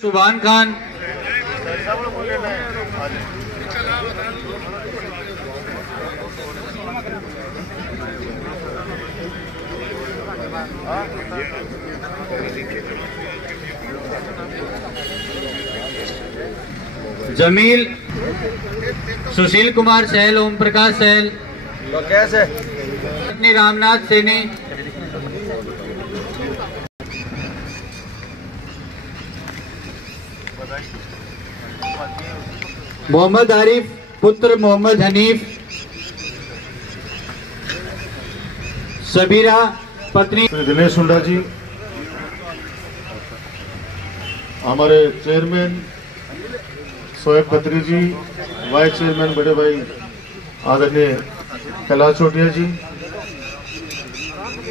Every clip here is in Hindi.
सुभान खान, जमील, सुशील कुमार सहल, ओम प्रकाश सहल, पत्नी रामनाथ सैनी, मोहम्मद आरिफ पुत्र मोहम्मद हनीफ, सबीरा पत्नी दिनेश हुंडा जी, हमारे चेयरमैन सोएब खत्री जी, वाइस चेयरमैन बड़े भाई आदरणीय कैलाश चोटिया जी,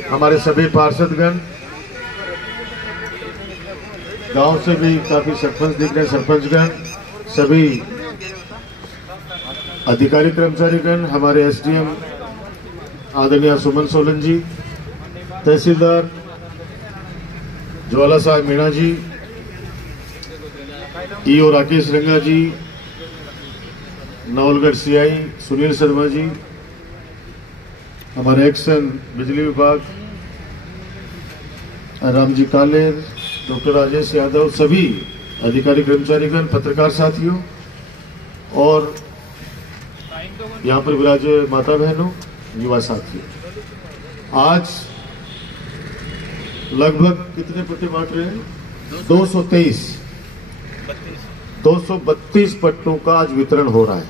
हमारे सभी पार्षदगण, गांव से भी काफी सरपंच दिख रहे हैं, सरपंचगण, सभी अधिकारी कर्मचारीगण, हमारे एसडीएम आदरणीय सुमन सोलन जी, तहसीलदार ज्वाला साहब मीणा जी, ईओ राकेश रंगा जी, नवलगढ़ सीआई सुनील शर्मा जी, हमारे एक्शन बिजली विभाग रामजी कालेर, डॉक्टर राजेश यादव, सभी अधिकारी कर्मचारीगण, पत्रकार साथियों और यहाँ पर विराजे माता बहनों, युवा साथियों, आज लगभग कितने पट्टे बांट रहे हैं? 232 पट्टों का आज वितरण हो रहा है।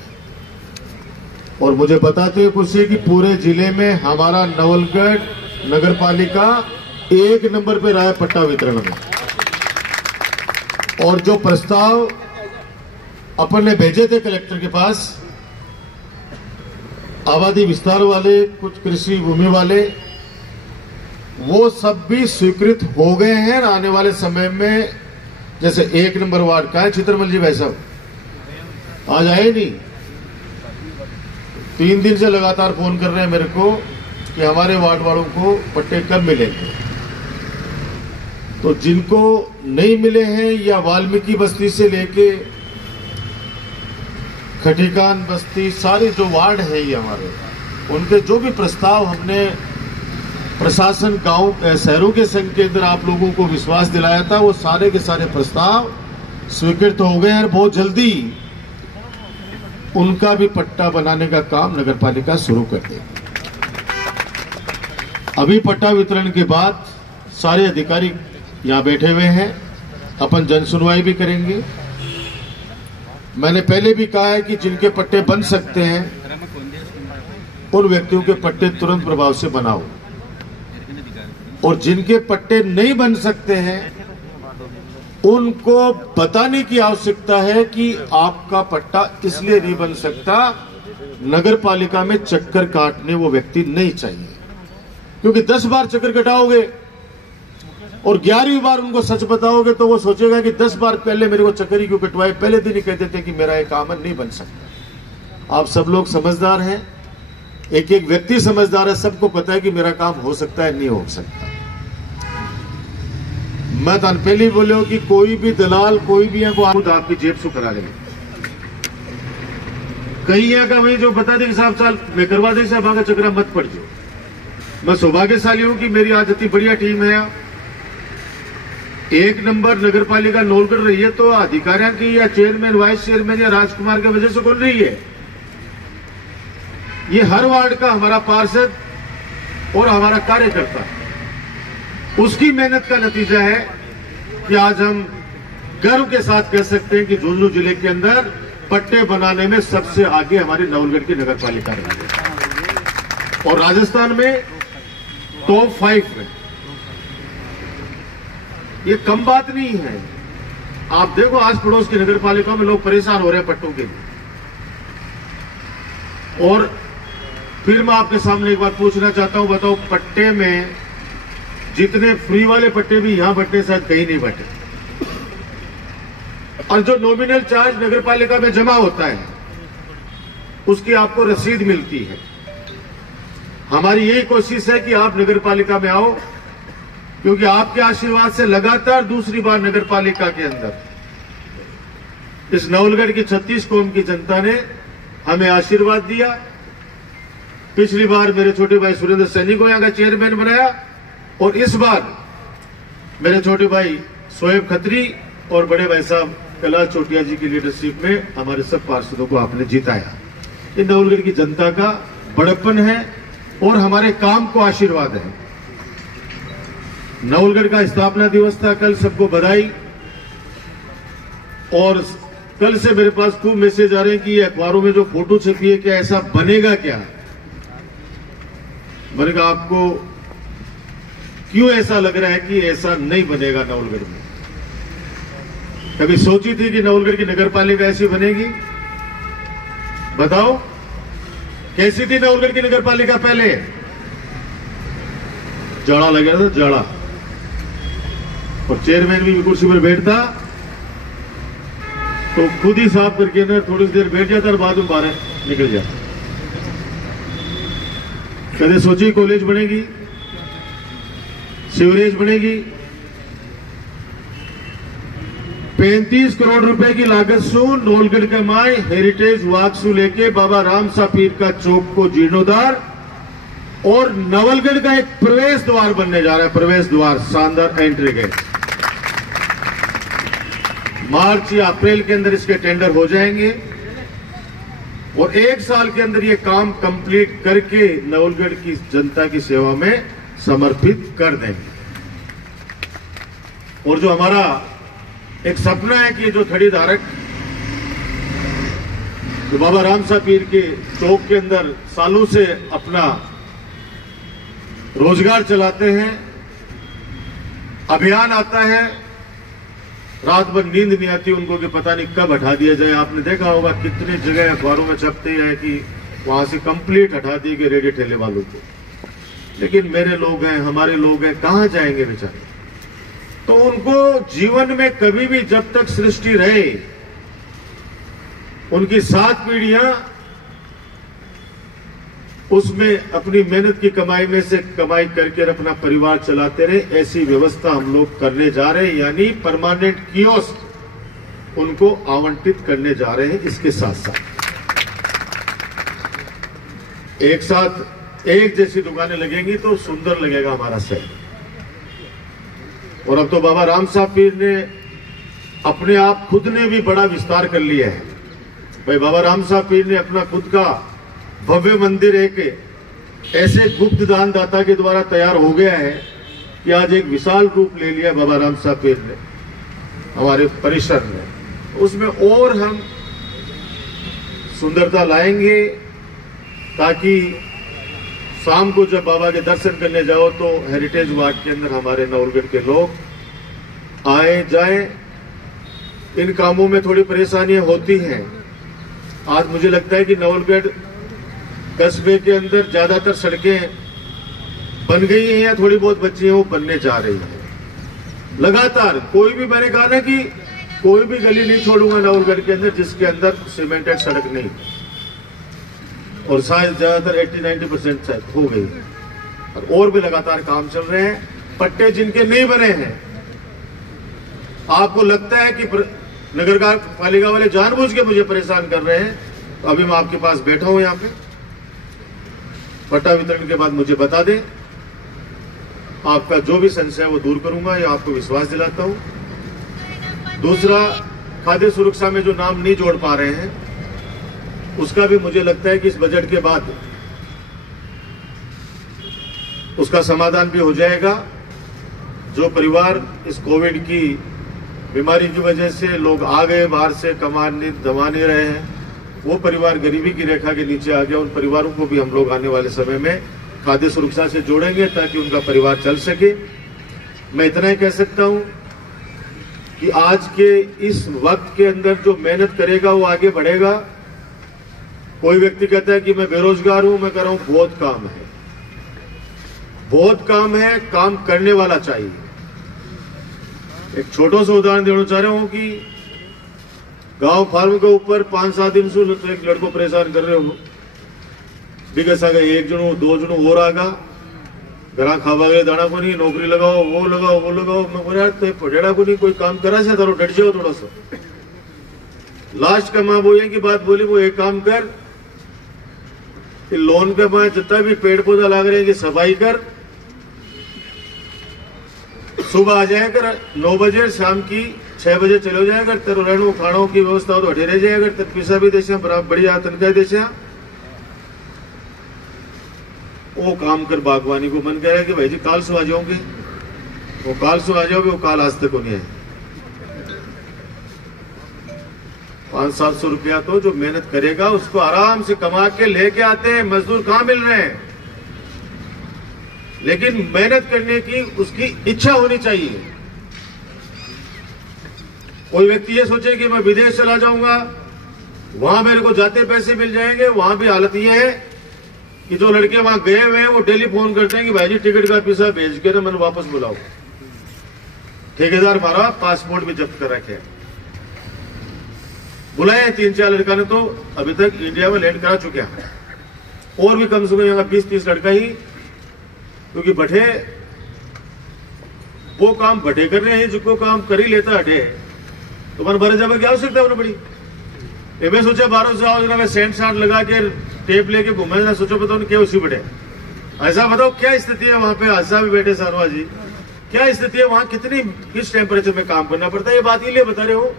और मुझे बताते हुए खुशी है कि पूरे जिले में हमारा नवलगढ़ नगर पालिका 1 नंबर पे रहा है पट्टा वितरण में। और जो प्रस्ताव अपन ने भेजे थे कलेक्टर के पास, आबादी विस्तार वाले, कुछ कृषि भूमि वाले, वो सब भी स्वीकृत हो गए हैं। आने वाले समय में जैसे 1 नंबर वार्ड का है चित्रमल जी भाई साहब, आज आए नहीं, 3 दिन से लगातार फोन कर रहे हैं मेरे को कि हमारे वार्ड वालों को पट्टे कब मिलेंगे। तो जिनको नहीं मिले हैं या वाल्मीकि बस्ती से लेके खटीकान बस्ती, सारे जो वार्ड है ये हमारे, उनके जो भी प्रस्ताव हमने प्रशासन गांव शहरों के संघ के अंदर आप लोगों को विश्वास दिलाया था, वो सारे के सारे प्रस्ताव स्वीकृत हो गए हैं। बहुत जल्दी उनका भी पट्टा बनाने का काम नगरपालिका शुरू कर देगी। अभी पट्टा वितरण के बाद सारे अधिकारी यहाँ बैठे हुए हैं, अपन जन सुनवाई भी करेंगे। मैंने पहले भी कहा है कि जिनके पट्टे बन सकते हैं उन व्यक्तियों के पट्टे तुरंत प्रभाव से बनाओ, और जिनके पट्टे नहीं बन सकते हैं उनको बताने की आवश्यकता है कि आपका पट्टा इसलिए नहीं बन सकता, नगर पालिका में चक्कर काटने वो व्यक्ति नहीं चाहिए। क्योंकि 10 बार चक्कर कटाओगे और 11वीं बार उनको सच बताओगे तो वो सोचेगा कि 10 बार पहले मेरे को चक्कर ही क्यों कटवाए, पहले दिन ही कहते थे कि मेरा एक काम नहीं बन सकता। आप सब लोग समझदार हैं, एक एक व्यक्ति समझदार है, सबको पता है कि मेरा काम हो सकता है, नहीं हो सकता। मैं तो पहले ही बोले कि कोई भी दलाल, कोई भी है, खुद आपकी जेब से करा लेंगे। कहीं है का वही जो बता दे कि साहब साल मैं करवा दे, साहब आगे चक्रा मत पड़ जाओ। मैं सौभाग्यशाली हूं कि मेरी आज इतनी बढ़िया टीम है। 1 नंबर नगर पालिका नवलगढ़ रही है तो अधिकारियों की या चेयरमैन, वाइस चेयरमैन या राजकुमार की वजह से कौन रही है? ये हर वार्ड का हमारा पार्षद और हमारा कार्यकर्ता, उसकी मेहनत का नतीजा है कि आज हम गर्व के साथ कह सकते हैं कि झुंझुनू जिले के अंदर पट्टे बनाने में सबसे आगे हमारी नवलगढ़ की नगर पालिका रही है और राजस्थान में टॉप 5 में। ये कम बात नहीं है। आप देखो आस पड़ोस की नगर पालिका में लोग परेशान हो रहे हैं पट्टों के लिए। और फिर मैं आपके सामने एक बात पूछना चाहता हूं, बताओ पट्टे में जितने फ्री वाले पट्टे भी यहां बंटे शायद कहीं नहीं बंटे, और जो नॉमिनल चार्ज नगर पालिका में जमा होता है उसकी आपको रसीद मिलती है। हमारी यही कोशिश है कि आप नगर पालिका में आओ, क्योंकि आपके आशीर्वाद से लगातार दूसरी बार नगर पालिका के अंदर इस नवलगढ़ की 36 कौम की जनता ने हमें आशीर्वाद दिया। पिछली बार मेरे छोटे भाई सुरेंद्र सैनी को यहां का चेयरमैन बनाया और इस बार मेरे छोटे भाई शोएब खत्री और बड़े भाई साहब कैलाश चोटिया जी की लीडरशिप में हमारे सब पार्षदों को आपने जिताया। ये नवलगढ़ की जनता का बड़प्पन है और हमारे काम को आशीर्वाद है। नवलगढ़ का स्थापना दिवस था कल, सबको बधाई। और कल से मेरे पास खूब मैसेज आ रहे हैं कि ये अखबारों में जो फोटो छपी है क्या ऐसा बनेगा क्या। मैंने कहा आपको क्यों ऐसा लग रहा है कि ऐसा नहीं बनेगा नवलगढ़ में। कभी सोची थी कि नवलगढ़ की नगरपालिका ऐसी बनेगी? बताओ कैसी थी नवलगढ़ की नगरपालिका पहले? जाड़ा लग रहा था, जाड़ा। और चेयरमैन भी कुर्सी पर बैठता तो खुद ही साफ करके ना थोड़ी देर बैठ जाता और बाद में बाहर निकल जाता। कभी सोची कॉलेज बनेगी, सीवरेज बनेगी? 35 करोड़ रुपए की लागत से नवलगढ़ के माय हेरिटेज वाक से लेके बाबा राम सा पीर का चौक को जीर्णोद्धार और नवलगढ़ का एक प्रवेश द्वार बनने जा रहा है। प्रवेश द्वार शानदार एंट्री गेट। मार्च या अप्रैल के अंदर इसके टेंडर हो जाएंगे और 1 साल के अंदर ये काम कंप्लीट करके नवलगढ़ की जनता की सेवा में समर्पित कर देंगे। और जो हमारा एक सपना है कि जो थड़ी धारक जो बाबा राम सा पीर के चौक के अंदर सालों से अपना रोजगार चलाते हैं, अभियान आता है, रात भर नींद नहीं आती उनको कि पता नहीं कब हटा दिया जाए। आपने देखा होगा कितनी जगह अखबारों में छपते हैं कि वहां से कंप्लीट हटा दिए गए रेडी ठेले वालों को। लेकिन मेरे लोग हैं, हमारे लोग हैं, कहां जाएंगे बेचारे? तो उनको जीवन में कभी भी जब तक सृष्टि रहे उनकी 7 पीढ़ियां उसमें अपनी मेहनत की कमाई में से कमाई करके अपना परिवार चलाते रहे, ऐसी व्यवस्था हम लोग करने जा रहे हैं। यानी परमानेंट कियोस्क उनको आवंटित करने जा रहे हैं। इसके साथ साथ एक साथ एक जैसी दुकानें लगेंगी तो सुंदर लगेगा हमारा शहर। और अब तो बाबा राम साहब पीर ने अपने आप खुद ने भी बड़ा विस्तार कर लिया है। भाई बाबा राम साहब पीर ने अपना खुद का भव्य मंदिर एक ऐसे गुप्त दान दाता के द्वारा तैयार हो गया है कि आज एक विशाल रूप ले लिया बाबा राम साहब पीर ने हमारे परिसर में। उसमें और हम सुंदरता लाएंगे ताकि शाम को जब बाबा के दर्शन करने जाओ तो हेरिटेज वार्ड के अंदर हमारे नवलगढ़ के लोग आए जाए। इन कामों में थोड़ी परेशानियां होती हैं। आज मुझे लगता है कि नवलगढ़ कस्बे के अंदर ज्यादातर सड़कें बन गई हैं या थोड़ी बहुत बची हैं, वो बनने जा रही है लगातार। कोई भी, मैंने कहा ना कि कोई भी गली नहीं छोड़ूंगा नवलगढ़ के अंदर जिसके अंदर सीमेंटेड सड़क नहीं। और शायद ज्यादातर 80-90% शायद हो गई और भी लगातार काम चल रहे हैं। पट्टे जिनके नहीं बने हैं, आपको लगता है कि नगर पालिका वाले जानबूझ के मुझे परेशान कर रहे हैं, तो अभी मैं आपके पास बैठा हूं यहाँ पे, पट्टा वितरण के बाद मुझे बता दें, आपका जो भी संशय है वो दूर करूंगा, या आपको विश्वास दिलाता हूं। दूसरा, खाद्य सुरक्षा में जो नाम नहीं जोड़ पा रहे हैं उसका भी मुझे लगता है कि इस बजट के बाद उसका समाधान भी हो जाएगा। जो परिवार इस कोविड की बीमारी की वजह से लोग आ गए बाहर से, कमा नहीं रहे हैं, वो परिवार गरीबी की रेखा के नीचे आ गया, उन परिवारों को भी हम लोग आने वाले समय में खाद्य सुरक्षा से जोड़ेंगे ताकि उनका परिवार चल सके। मैं इतना ही कह सकता हूं कि आज के इस वक्त के अंदर जो मेहनत करेगा वो आगे बढ़ेगा। कोई व्यक्ति कहता है कि मैं बेरोजगार हूं, मैं कह रहा हूं बहुत काम है, बहुत काम है, काम करने वाला चाहिए। एक छोटा सा उदाहरण देना चाह रहा हूं कि गांव फार्म के ऊपर 5-7 दिन से एक लड़को परेशान कर रहे हो, बिगस आ गए 1 जणो 2 जणो और आगा, घरा खावा गए दाना को नहीं, नौकरी लगाओ, वो लगाओ, वो लगाओ। मैं बोला यार तो पढ़ेड़ा को नहीं, कोई काम करा से तारो डट जाओ थोड़ा सा। लास्ट का मां बोले की बात बोली, वो एक काम कर कि लोन पे मैं जितना भी पेड़ पौधा लग रहे हैं कि सफाई कर, सुबह आ जाए कर 9 बजे, शाम की 6 बजे चले जाए कर, तेरे रहने खानों की व्यवस्था हो तो अठे रह जाए कर, तेरे पैसा भी देशा बराबर बढ़िया तनख्वाह देशा, वो काम कर। बागवानी को मन कह रहा है कि भाई जी काल से आ जाओगे, वो काल से आ जाओगे, वो काल आज तक नहीं है। 500-700 रुपया तो जो मेहनत करेगा उसको आराम से कमा के लेके आते हैं, मजदूर कहां मिल रहे हैं, लेकिन मेहनत करने की उसकी इच्छा होनी चाहिए। कोई व्यक्ति ये सोचे कि मैं विदेश चला जाऊंगा, वहां मेरे को जाते पैसे मिल जाएंगे, वहां भी हालत ये है कि जो लड़के वहां गए हुए हैं वो डेली फोन करते हैं कि भाई जी टिकट का पैसा भेज के ना मैंने वापस बुलाओ। ठेकेदार हमारा पासपोर्ट भी जब्त कर रखे, बुलाए 3-4 लड़का ने तो अभी तक इंडिया में लैंड करा चुके हैं, और भी कम से कम यहाँ 20-30 लड़का ही, क्योंकि बठे वो काम बठे कर रहे हैं, जिसको काम कर ही लेता हटे तो मन भरे जावे क्या आवश्यकता है बड़ी। मैं सोचा बाहरों से आओ जना सेंट साट लगा के टेप लेके घूमे ना, सोचो बताओ क्या उसी बटे। ऐसा बताओ क्या स्थिति है वहां पे, आशा भी बैठे सारवा जी, क्या स्थिति है वहां, किस टेम्परेचर में काम करना पड़ता है। ये बात इसलिए बता रहे हो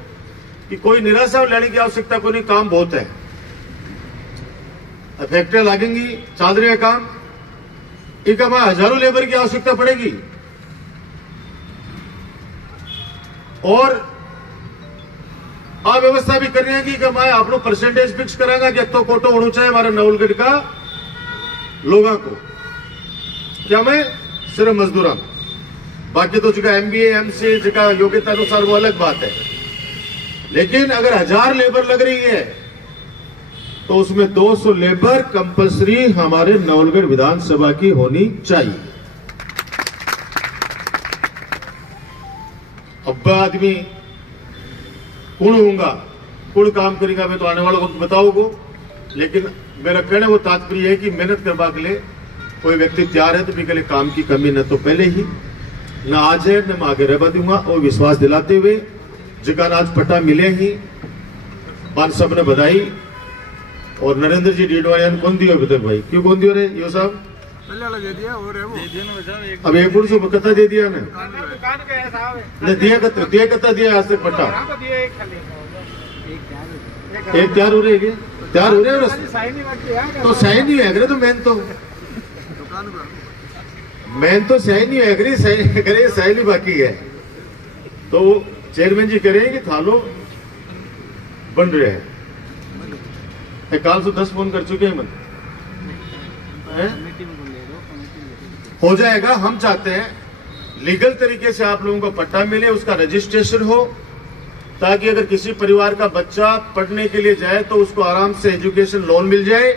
कि कोई निराशा लाने की आवश्यकता को नहीं, काम बहुत है, फैक्ट्रियां लगेंगी, चल रहे काम, एक हमारे हजारों लेबर की आवश्यकता पड़ेगी, और अव्यवस्था भी कर रहे हैं कि मैं आप लोग परसेंटेज फिक्स करांगा कि तो कोटो होना चाहिए हमारे नवलगढ़ का लोगों को, क्या मैं सिर्फ मजदूरा, बाकी तो जिसका MBA MCA जिसका योग्यता अनुसार वो अलग बात है। लेकिन अगर 1000 लेबर लग रही है तो उसमें 200 लेबर कंपलसरी हमारे नवलगढ़ विधानसभा की होनी चाहिए। अब आदमी कौन होगा, कौन काम करेगा, मैं तो आने वाला वक्त बताओगे, लेकिन मेरा कहना वो तात्पर्य है कि मेहनत करवा के लिए कोई व्यक्ति तैयार है तो भी के लिए काम की कमी न तो पहले ही न आज है न मैं आगे रहवा दूंगा, और विश्वास दिलाते हुए जिकान आज पट्टा मिले ही पान सब ने बधाई। और नरेंद्र जी डीडवाड़िया कौन दियो अभी तक भाई, क्यों कौन दियो रे यो साहब, दे दिया और है वो अब एक पुरुष को कत्ता दे दिया ने दिया कत्ता दिया आज तक पट्टा, एक तैयार हो रहे हैं, तैयार हो रहे हैं तो सही नहीं है तो मैन तो सही नहीं है सही नहीं बाकी है, तो चेयरमैन जी कह रहे हैं कि थालो बन रहे हैं, काल से 10 फोन कर चुके हैं, हो जाएगा। हम चाहते हैं लीगल तरीके से आप लोगों को पट्टा मिले, उसका रजिस्ट्रेशन हो, ताकि अगर किसी परिवार का बच्चा पढ़ने के लिए जाए तो उसको आराम से एजुकेशन लोन मिल जाए,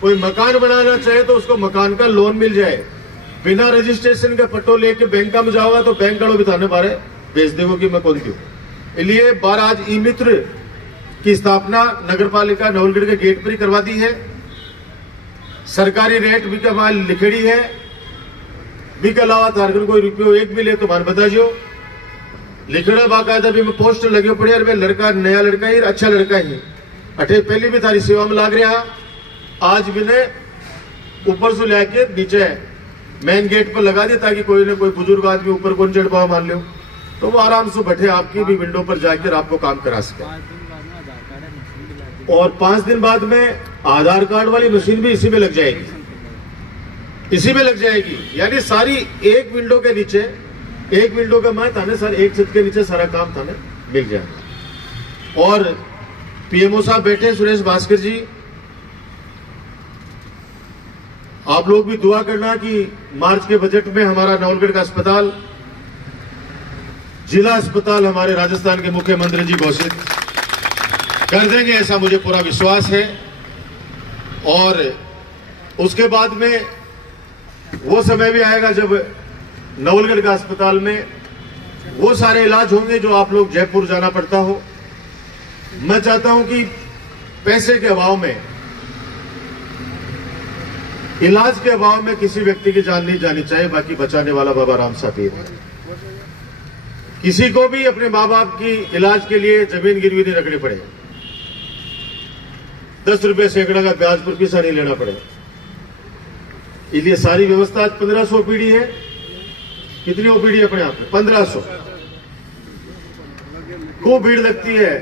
कोई मकान बनाना चाहे तो उसको मकान का लोन मिल जाए। बिना रजिस्ट्रेशन का पट्टो लेके बैंक में जाओगा तो बैंक वालों भी थाने बारे भेज देगो कि मैं कौन क्यों। इसलिए बार आज ई मित्र की स्थापना नगर पालिका नवलगढ़ के गेट पर ही करवा दी है। सरकारी रेट भी का माल लिखेड़ी है, भी के अलावा तारगन कोई रुपयो एक भी ले तो मान बता जो लिखड़ा बाकायदा भी में पोस्टर लगे पड़े, अरे लड़का नया लड़का ही अच्छा लड़का ही अठे पहले भी तारी सेवा में लाग रहा, आज भी ने ऊपर से लेके नीचे मेन गेट पर लगा दी ताकि कोई ना कोई बुजुर्ग आदमी ऊपर कौन चढ़ पाओ मान लो तो वो आराम से बैठे आपकी भी विंडो पर जाकर आपको काम करा सके। और 5 दिन बाद में आधार कार्ड वाली मशीन भी इसी में लग जाएगी, यानी सारी एक विंडो के नीचे, एक विंडो का मैं थाने सारे एक छत के नीचे सारा काम थाने मिल जाएगा। और पीएमओ साहब बैठे सुरेश भास्कर जी, आप लोग भी दुआ करना कि मार्च के बजट में हमारा नवलगढ़ का अस्पताल जिला अस्पताल हमारे राजस्थान के मुख्यमंत्री जी घोषित कर देंगे, ऐसा मुझे पूरा विश्वास है। और उसके बाद में वो समय भी आएगा जब नवलगढ़ का अस्पताल में वो सारे इलाज होंगे जो आप लोग जयपुर जाना पड़ता हो। मैं चाहता हूं कि पैसे के अभाव में, इलाज के अभाव में किसी व्यक्ति की जान नहीं जानी चाहिए, बाकी बचाने वाला बाबा राम साहब है। किसी को भी अपने माँ बाप की इलाज के लिए जमीन गिरवी नहीं रखनी पड़े। 10 रुपए सैकड़ा का ब्याज पर पैसा नहीं लेना पड़ेगा। इसलिए सारी व्यवस्था आज 1500 ओपीडी है। कितनी ओपीडी अपने आप में? 1500। खूब भीड़ लगती है,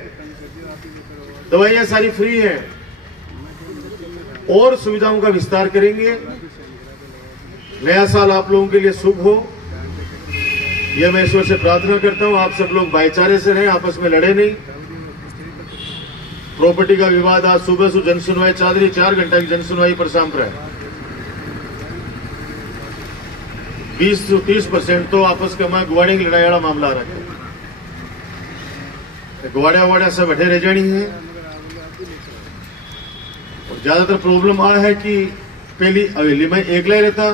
दवाइयां सारी फ्री हैं और सुविधाओं का विस्तार करेंगे। नया साल आप लोगों के लिए शुभ हो, यह मैं ईश्वर से प्रार्थना करता हूं। आप सब लोग भाईचारे से रहें, आपस में लड़े नहीं। प्रॉपर्टी का विवाद आज सुबह से जन सुनवाई चल रही, 4 घंटे की जन सुनवाई पर सांप रहा है। 20 से 30% तो आपस का मैं गुवाड़े की लड़ाई वाला मामला रखा है। गुवाड़िया सब बैठे रह जानी है। और ज्यादातर प्रॉब्लम आ है कि पहली हवेली में एकला ही रहता,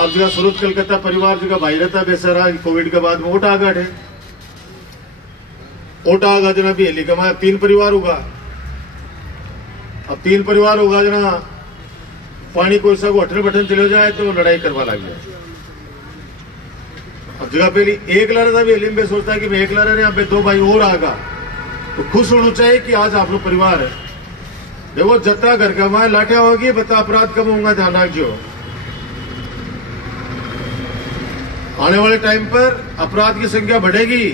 अब जगह सूरत कलकत्ता परिवार जगह भाई रहता बेचारा। कोविड के बाद में ओटा आगा है, ओटा आगा जना भी हेली कमाया 3 परिवार होगा। अब 3 परिवार होगा जना पानी कोई सा को अठन बटन चले जाए तो लड़ाई करवा लग जाए। अब जगह पहली एकला रहता भी हेली में सोचता है कि मैं एकला रह रहा, अब 2 भाई और आगा तो खुश होना चाहिए कि आज आप लोग परिवार है। देखो जत्ता घर कमाए लाठिया होगी, बता अपराध कम होगा, ध्यान रखियो। आने वाले टाइम पर अपराध की संख्या बढ़ेगी।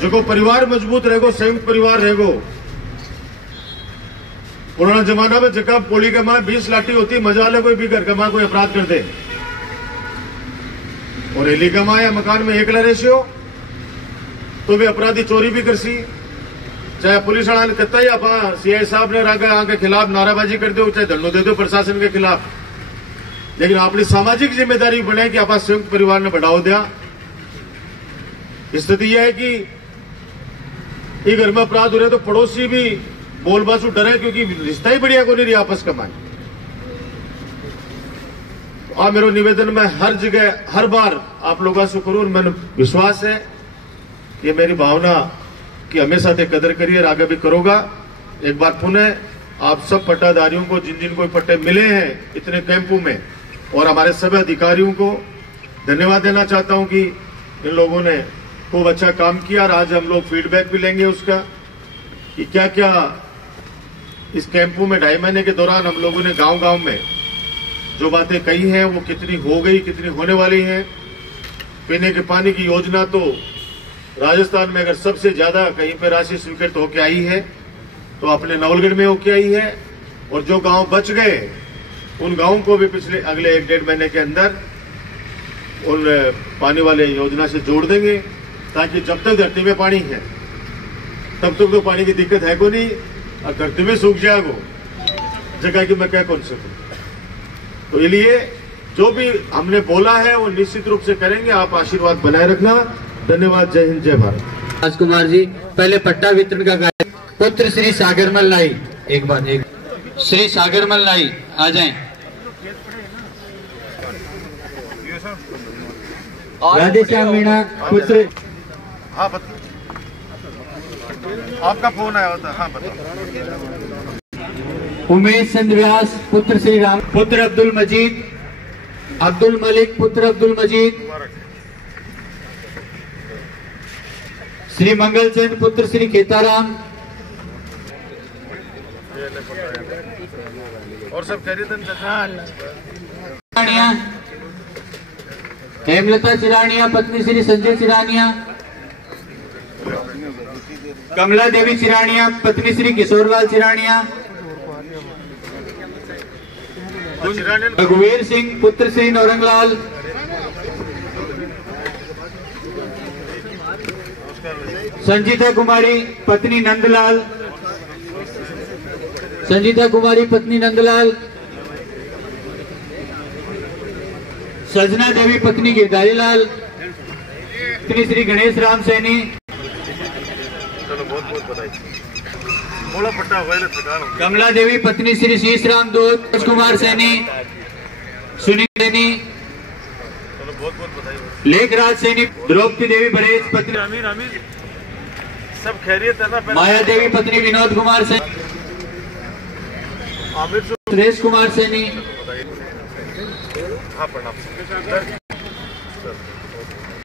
जो परिवार मजबूत रहेगो, संयुक्त परिवार रहेगो। पुराना जमाना में जगह पोली कमा 20 लाठी होती, मजा ले कोई भी घर कमा कोई अपराध कर दे। और हेली कमा या मकान में एकला रेशियो तो भी अपराधी चोरी भी कर सी। चाहे पुलिस वाला ने कहता ही आप सीआई साहब ने रागा के खिलाफ नाराबाजी कर दो, चाहे धरना दे दो प्रशासन के खिलाफ, लेकिन अपनी सामाजिक जिम्मेदारी बने कि आप संयुक्त परिवार ने बढ़ावा दिया। स्थिति यह है कि ये घर में अपराध हो रहे तो पड़ोसी भी बोलबासु डरे, क्योंकि रिश्ता ही बढ़िया को नहीं रही आपस का मान। और मेरा निवेदन मैं हर जगह हर बार आप लोगों से करूं, मैंने विश्वास है ये मेरी भावना कि हमेशा ते कदर करिए और आगे भी करोगा। एक बार पुनः आप सब पट्टाधारियों को, जिन जिन को पट्टे मिले हैं इतने कैंपों में, और हमारे सभी अधिकारियों को धन्यवाद देना चाहता हूं कि इन लोगों ने खूब अच्छा काम किया। और आज हम लोग फीडबैक भी लेंगे उसका कि क्या क्या इस कैंपों में 2.5 महीने के दौरान हम लोगों ने गांव-गांव में जो बातें कही हैं वो कितनी हो गई, कितनी होने वाली हैं। पीने के पानी की योजना तो राजस्थान में अगर सबसे ज्यादा कहीं पे राशि स्वीकृत होकर आई है तो अपने नवलगढ़ में होकर आई है। और जो गांव बच गए उन गांवों को भी पिछले अगले 1-1.5 महीने के अंदर उन पानी वाले योजना से जोड़ देंगे, ताकि जब तक धरती में पानी है तब तक तो पानी की दिक्कत है को नहीं, और धरती में सूख जाएगा जगह की मैं क्या कौन सकूं। तो इसलिए जो भी हमने बोला है वो निश्चित रूप से करेंगे। आप आशीर्वाद बनाए रखना। धन्यवाद। जय हिंद, जय भारत। राजकुमार जी पहले पट्टा वितरण का कार्य पुत्र श्री सागरमल लाई, एक बार एक श्री सागरमल लाई आ जाएं। राधेश्याम मीणा पुत्र। हाँ बताओ, आपका फोन आया होता। हाँ बताओ। उमेश चंद्र व्यास पुत्र श्री राम पुत्र अब्दुल मजीद, अब्दुल मलिक पुत्र अब्दुल मजीद, श्री मंगलचंद पुत्र श्री खेताराम। और सब कह रहे चिरानिया, हेमलता चिरानिया पत्नी श्री संजय चिरानिया, कमला देवी चिरानिया पत्नी श्री किशोरलाल चिरानिया, रघुवीर सिंह पुत्र श्री नौरंगलाल, संजीता कुमारी पत्नी नंदलाल, संजीता कुमारी पत्नी नंदलाल, सजना देवी पत्नी गिरधारी लाल, पत्नी श्री गणेश राम सैनी। चलो बहुत बहुत बधाई। बोला पट्टा हुआ है, थकान हो गई। कमला देवी पत्नी श्री शीश राम दूत, कुमार सैनी, सुनील सैनी, चलो बहुत बहुत बधाई। लेखराज सैनी, द्रौपदी देवी बरेज पत्नी, अमीर अमीर सब खैरियत है ना? माया देवी पत्नी विनोद कुमार सैनी, आमिर सुरेश कुमार सैनी। हाँ प्रणाम।